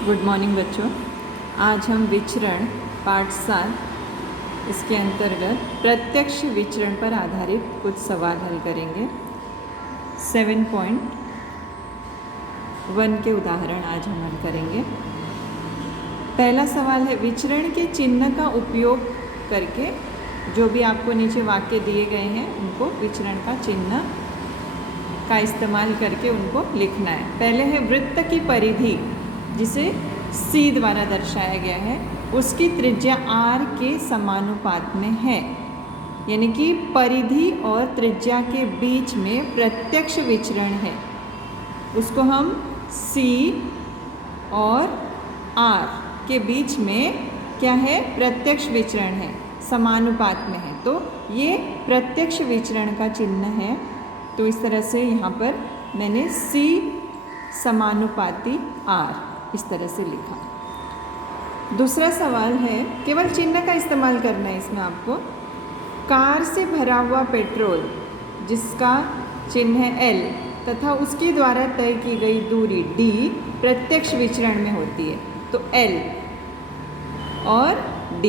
Good morning बच्चों। आज हम विचरण पाठ 7 इसके अंतर्गत प्रत्यक्ष विचरण पर आधारित कुछ सवाल हल करेंगे। 7.1 के उदाहरण आज हम हल करेंगे। पहला सवाल है, विचरण के चिन्ह का उपयोग करके जो भी आपको नीचे वाक्य दिए गए हैं उनको विचरण का चिन्ह का इस्तेमाल करके उनको लिखना है। पहले है वृत्त की परिधि, जिसे C द्वारा दर्शाया गया है, उसकी त्रिज्या R के समानुपात में है। यानी कि परिधि और त्रिज्या के बीच में प्रत्यक्ष विचरण है, उसको हम C और R के बीच में क्या है, प्रत्यक्ष विचरण है, समानुपात में है। तो ये प्रत्यक्ष विचरण का चिन्ह है। तो इस तरह से यहाँ पर मैंने C समानुपाती R इस तरह से लिखा। दूसरा सवाल है, केवल चिन्ह का इस्तेमाल करना है इसमें आपको। कार से भरा हुआ पेट्रोल जिसका चिन्ह है L तथा उसके द्वारा तय की गई दूरी D प्रत्यक्ष विचरण में होती है। तो L और D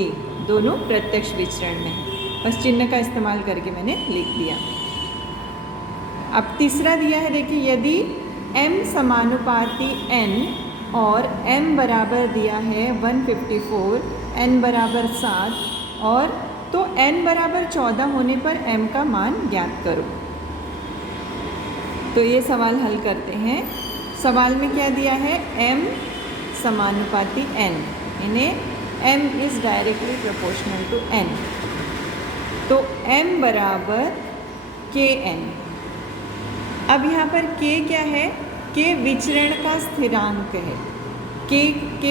दोनों प्रत्यक्ष विचरण में है, बस चिन्ह का इस्तेमाल करके मैंने लिख दिया। अब तीसरा दिया है, देखिए, यदि M समानुपाती N और M बराबर दिया है 154, N बराबर 7 और तो N बराबर 14 होने पर M का मान ज्ञात करो। तो ये सवाल हल करते हैं। सवाल में क्या दिया है, M समानुपाती N, यानी M is directly proportional to N। तो M बराबर KN। अब यहाँ पर K क्या है, K विचरण का स्थिरांक है। K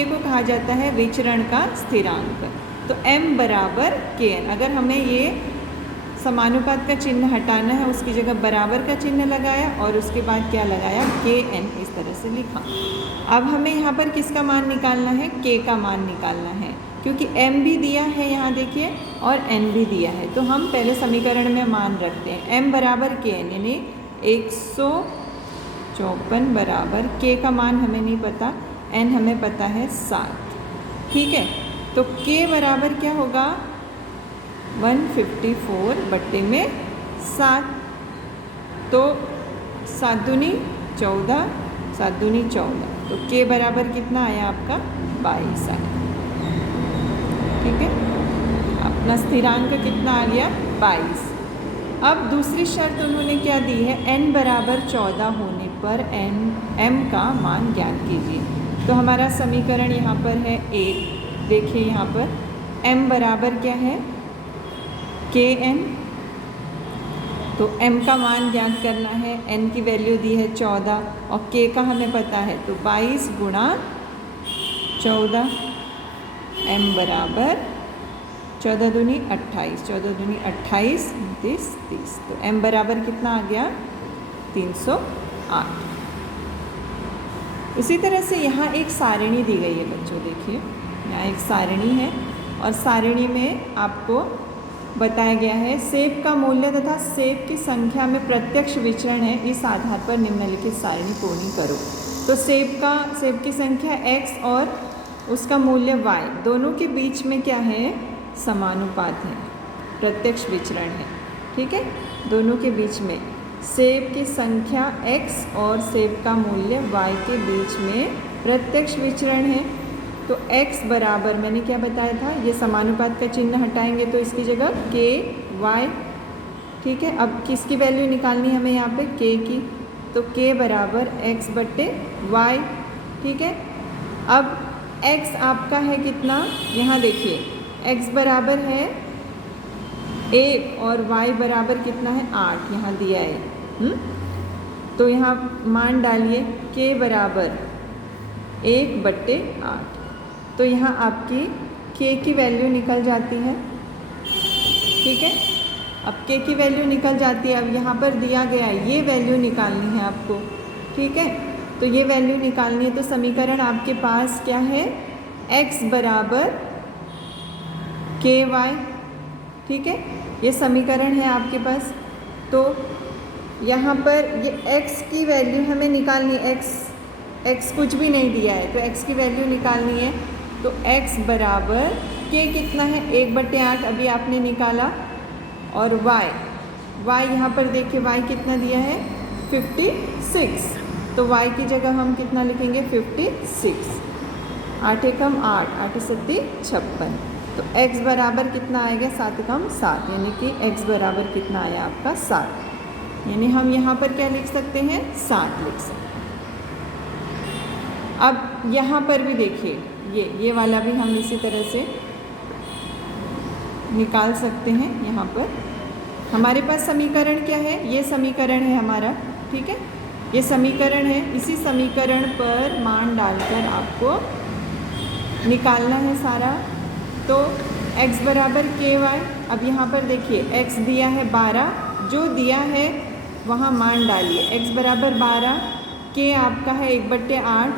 को कहा जाता है विचरण का स्थिरांक। तो M बराबर KN। अगर हमें ये समानुपात का चिन्ह हटाना है, उसकी जगह बराबर का चिन्ह लगाया और उसके बाद क्या लगाया, KN इस तरह से लिखा। अब हमें यहाँ पर किसका मान निकालना है, K का मान निकालना है, क्योंकि M भी दिया है यहाँ देखिए और N भी दिया है। तो हम पहले समीकरण में मान रखते हैं। M बराबर KN यानी 154 बराबर K का मान हमें नहीं पता, N हमें पता है 7। ठीक है, तो K बराबर क्या होगा, 154 बट्टे में 7। तो 7 दूनी 14, 7 दूनी 14, तो K बराबर कितना आया आपका, 22 आया। ठीक है, अपना स्थिरांक कितना आ गया, 22। अब दूसरी शर्त उन्होंने क्या दी है, n बराबर 14 होने पर m का मान ज्ञात कीजिए। तो हमारा समीकरण यहाँ पर है 1। देखिए यहाँ पर m बराबर क्या है, kn। तो m का मान ज्ञात करना है, n की वैल्यू दी है 14 और k का हमें पता है, तो 22 गुणा 14, m बराबर 14 दूनी 28, 14 दूनी 28, 29, 30। तो m बराबर कितना आ गया, 308। उसी तरह से यहाँ एक सारणी दी गई है बच्चों, देखिए यहाँ एक सारणी है और सारणी में आपको बताया गया है सेब का मूल्य तथा सेब की संख्या में प्रत्यक्ष विचरण है, इस आधार पर निम्नलिखित सारणी पूर्ण करो। तो सेब की संख्या x और उसका मूल्य y, दोनों के बीच में क्या है, समानुपात है, प्रत्यक्ष विचरण है। ठीक है, दोनों के बीच में सेब की संख्या x और सेब का मूल्य y के बीच में प्रत्यक्ष विचरण है। तो x बराबर मैंने क्या बताया था, ये समानुपात का चिन्ह हटाएंगे तो इसकी जगह k y। ठीक है, अब किसकी वैल्यू निकालनी है हमें यहाँ पे, k की। तो k बराबर x बट्टे y। ठीक है, अब x आपका है कितना, यहाँ देखिए x बराबर है 1 और y बराबर कितना है, 8 यहाँ दिया है। तो यहाँ मान डालिए, k बराबर 1 बट्टे 8। तो यहाँ आपकी k की वैल्यू निकल जाती है। ठीक है, अब k की वैल्यू निकल जाती है। अब यहाँ पर दिया गया है, ये वैल्यू निकालनी है आपको। ठीक है, तो ये वैल्यू निकालनी है। तो समीकरण आपके पास क्या है, x बराबर ky। ठीक है, ये समीकरण है आपके पास। तो यहाँ पर ये x की वैल्यू हमें निकालनी है, x x कुछ भी नहीं दिया है तो x की वैल्यू निकालनी है। तो x बराबर k कितना है 1/8 अभी आपने निकाला, और y यहाँ पर देखिए y कितना दिया है 56, तो y की जगह हम कितना लिखेंगे 56। 8 एकम 8, 8 सत्ती 56, तो x बराबर कितना आएगा 7 एकम 7, यानी कि x बराबर कितना आया आपका 7, यानी हम यहाँ पर क्या लिख सकते हैं 7 लिख सकते हैं। अब यहाँ पर भी देखिए ये वाला भी हम इसी तरह से निकाल सकते हैं। यहाँ पर हमारे पास समीकरण क्या है, ये समीकरण है हमारा, ठीक है, ये समीकरण है। इसी समीकरण पर मान डालकर आपको निकालना है सारा। तो x बराबर KY, अब यहाँ पर देखिए x दिया है 12, जो दिया है वहाँ मान डालिए। x बराबर 12, k आपका है 1/8,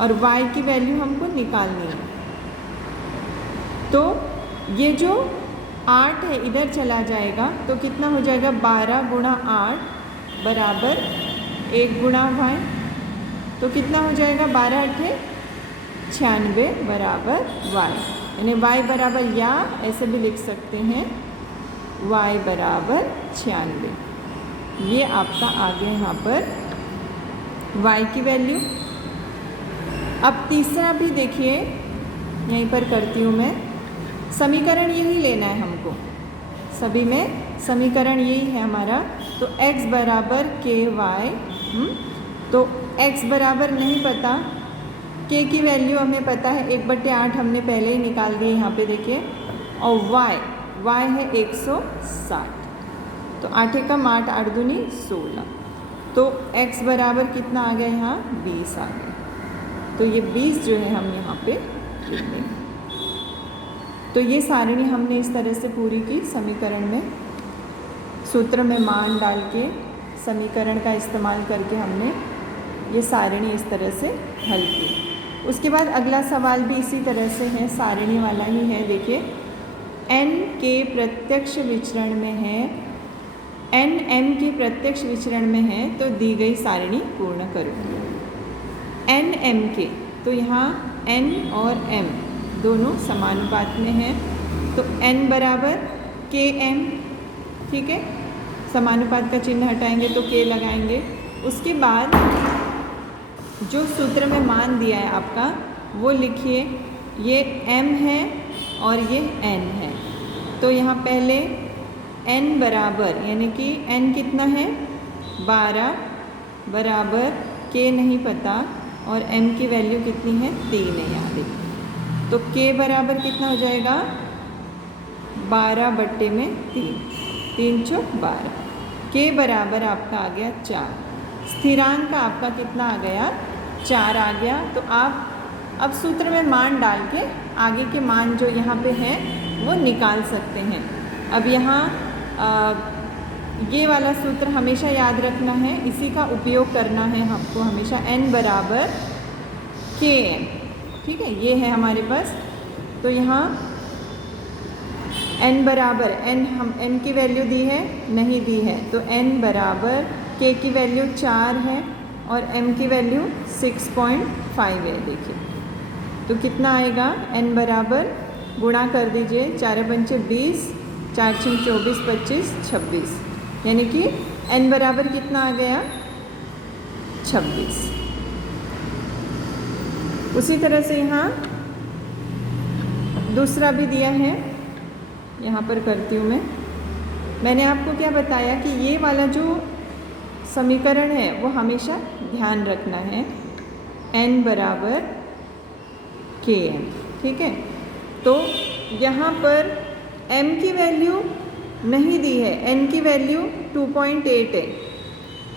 और y की वैल्यू हमको निकालनी है। तो ये जो 8 है इधर चला जाएगा, तो कितना हो जाएगा 12 गुणा 8 बराबर 1 गुणा y, तो कितना हो जाएगा 12 8 96 बराबर y, यानी y बराबर, या ऐसे भी लिख सकते हैं y बराबर 96। ये आपका आ गया यहाँ पर y की वैल्यू। अब तीसरा भी देखिए, यहीं पर करती हूँ मैं, समीकरण यही लेना है हमको, सभी में समीकरण यही है हमारा। तो x बराबर KY, तो x बराबर नहीं पता, k की वैल्यू हमें पता है 1/8 हमने पहले ही निकाल दी, यहाँ पे देखिए, और y है 160, तो 8 एकम 8, 8 दूनी 16, तो x बराबर कितना आ गया यहाँ 20 आ गया। तो ये 20 जो है हम यहाँ पे लिख देंगे। तो ये सारणी हमने इस तरह से पूरी की, समीकरण में सूत्र में मान डाल के समीकरण का इस्तेमाल करके हमने ये सारणी इस तरह से हल की। उसके बाद अगला सवाल भी इसी तरह से है, सारणी वाला ही है। देखिए n के प्रत्यक्ष विचरण में है, n m के प्रत्यक्ष विचरण में है, तो दी गई सारणी पूर्ण करो। n m के, तो यहाँ n और m दोनों समानुपात में हैं, तो n बराबर km, ठीक है, समानुपात का चिन्ह हटाएंगे तो k लगाएंगे। उसके बाद जो सूत्र में मान दिया है आपका वो लिखिए, ये m है और ये n है। तो यहाँ पहले n बराबर, यानी कि n कितना है 12 बराबर k नहीं पता, और m की वैल्यू कितनी है 3 है यहाँ देखिए। तो k बराबर कितना हो जाएगा 12/3, 3 चौक 12, k बराबर आपका आ गया 4, स्थिरांक का आपका कितना आ गया 4 आ गया। तो आप अब सूत्र में मान डाल के आगे के मान जो यहाँ पे हैं वो निकाल सकते हैं। अब यहाँ ये वाला सूत्र हमेशा याद रखना है, इसी का उपयोग करना है हमको हमेशा, n बराबर km, ठीक है, ये है हमारे पास। तो यहाँ n बराबर, n हम n की वैल्यू दी है नहीं दी है, तो n बराबर k की वैल्यू 4 है और m की वैल्यू 6.5 है देखिए। तो कितना आएगा n बराबर, गुणा कर दीजिए, 4 पंचे 20, 4 छः 24, 25, 26, यानी कि n बराबर कितना आ गया 26। उसी तरह से यहाँ दूसरा भी दिया है, यहाँ पर करती हूँ मैंने आपको क्या बताया कि ये वाला जो समीकरण है वो हमेशा ध्यान रखना है, n बराबर km, ठीक है। तो यहाँ पर m की वैल्यू नहीं दी है, n की वैल्यू 2.8 है,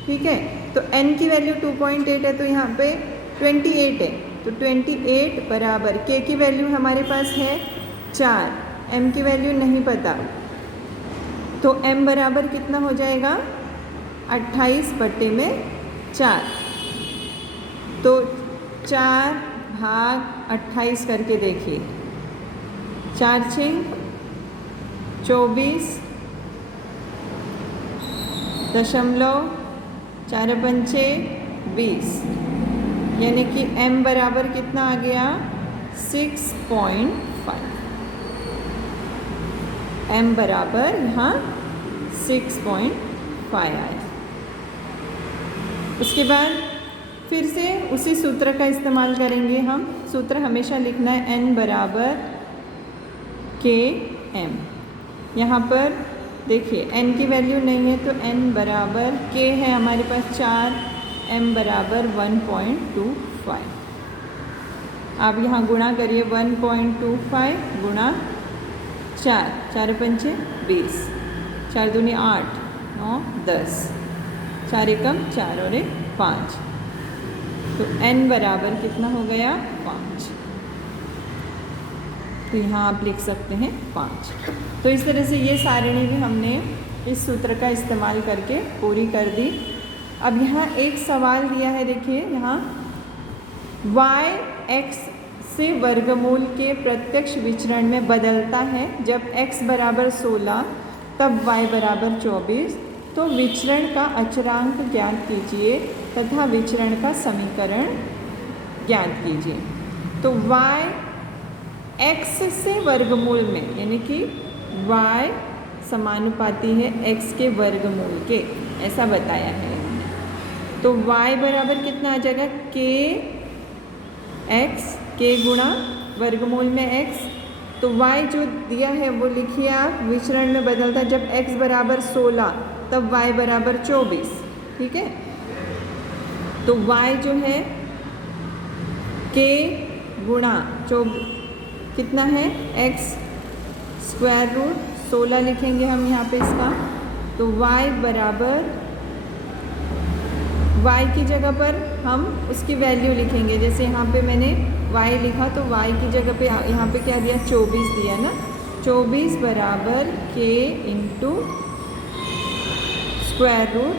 ठीक है। तो n की वैल्यू 2.8 है, तो यहाँ पे 28 है, तो 28 बराबर k की वैल्यू हमारे पास है 4, m की वैल्यू नहीं पता, तो m बराबर कितना हो जाएगा 28/4, तो 4/28 करके देखिए, 4 छः 24, 4 पंचे 20, यानी कि m बराबर कितना आ गया 6.5। m बराबर यहाँ 6.5 आया। उसके बाद फिर से उसी सूत्र का इस्तेमाल करेंगे हम। सूत्र हमेशा लिखना है n बराबर km। यहाँ पर देखिए n की वैल्यू नहीं है तो n बराबर k है हमारे पास 4, m बराबर 1.25। आप यहाँ गुणा करिए 1.25 गुणा 4, 4 पंचे 20, 4 दूनी 8, 9 10, 4 एकम 4 और 1 5, तो n बराबर कितना हो गया 5। तो यहाँ आप लिख सकते हैं 5। तो इस तरह से ये सारणी भी हमने इस सूत्र का इस्तेमाल करके पूरी कर दी। अब यहाँ एक सवाल दिया है, देखिए यहाँ y x से वर्गमूल के प्रत्यक्ष विचरण में बदलता है जब x बराबर 16 तब y बराबर 24, तो विचरण का अचरांक ज्ञात कीजिए तथा विचरण का समीकरण ज्ञात कीजिए। तो y x से वर्गमूल में, यानी कि y समानुपाती है x के वर्गमूल के, ऐसा बताया है। तो y बराबर कितना आ जाएगा k x, k गुणा वर्गमूल में x। तो y जो दिया है वो लिखिए आप, विचरण में बदलता है जब x बराबर 16 तब y बराबर 24, ठीक है। तो y जो है k गुणा कितना है x स्क्वायर रूट 16 लिखेंगे हम यहाँ पे इसका। तो y बराबर, y की जगह पर हम उसकी वैल्यू लिखेंगे। जैसे यहाँ पे मैंने y लिखा तो y की जगह पे यहाँ पे क्या दिया 24 दिया ना। 24 बराबर k इंटू स्क्वायर रूट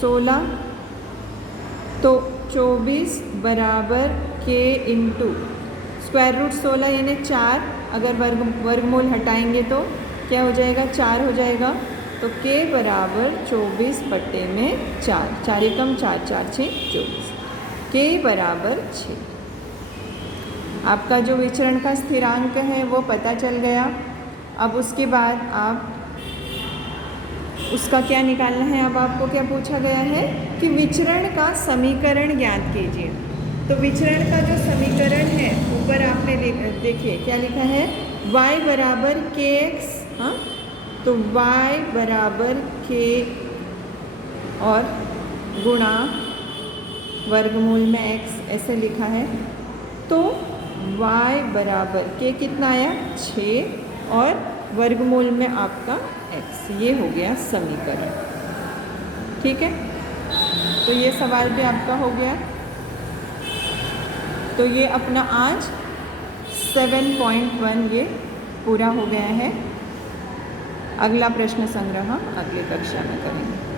16। तो 24 बराबर k इंटू स्क्वायर रूट 16 यानी 4, अगर वर्गमूल हटाएंगे तो क्या हो जाएगा 4 हो जाएगा। तो k बराबर 24 बट्टे में 4, 4 एकम 4, 4 6 24, k बराबर 6। आपका जो विचरण का स्थिरांक है वो पता चल गया। अब उसके बाद आप उसका क्या निकालना है। अब आपको क्या पूछा गया है कि विचरण का समीकरण ज्ञात कीजिए। तो विचरण का जो समीकरण है ऊपर आपने देखिए क्या लिखा है, y बराबर के एक्स, हाँ, तो y बराबर k और गुणा वर्गमूल में x ऐसे लिखा है। तो y बराबर k कितना आया 6 और वर्गमूल में आपका x, ये हो गया समीकरण, ठीक है। तो ये सवाल भी आपका हो गया। तो ये अपना आज 7.1 ये पूरा हो गया है। अगला प्रश्न संग्रह हम अगली कक्षा में करेंगे।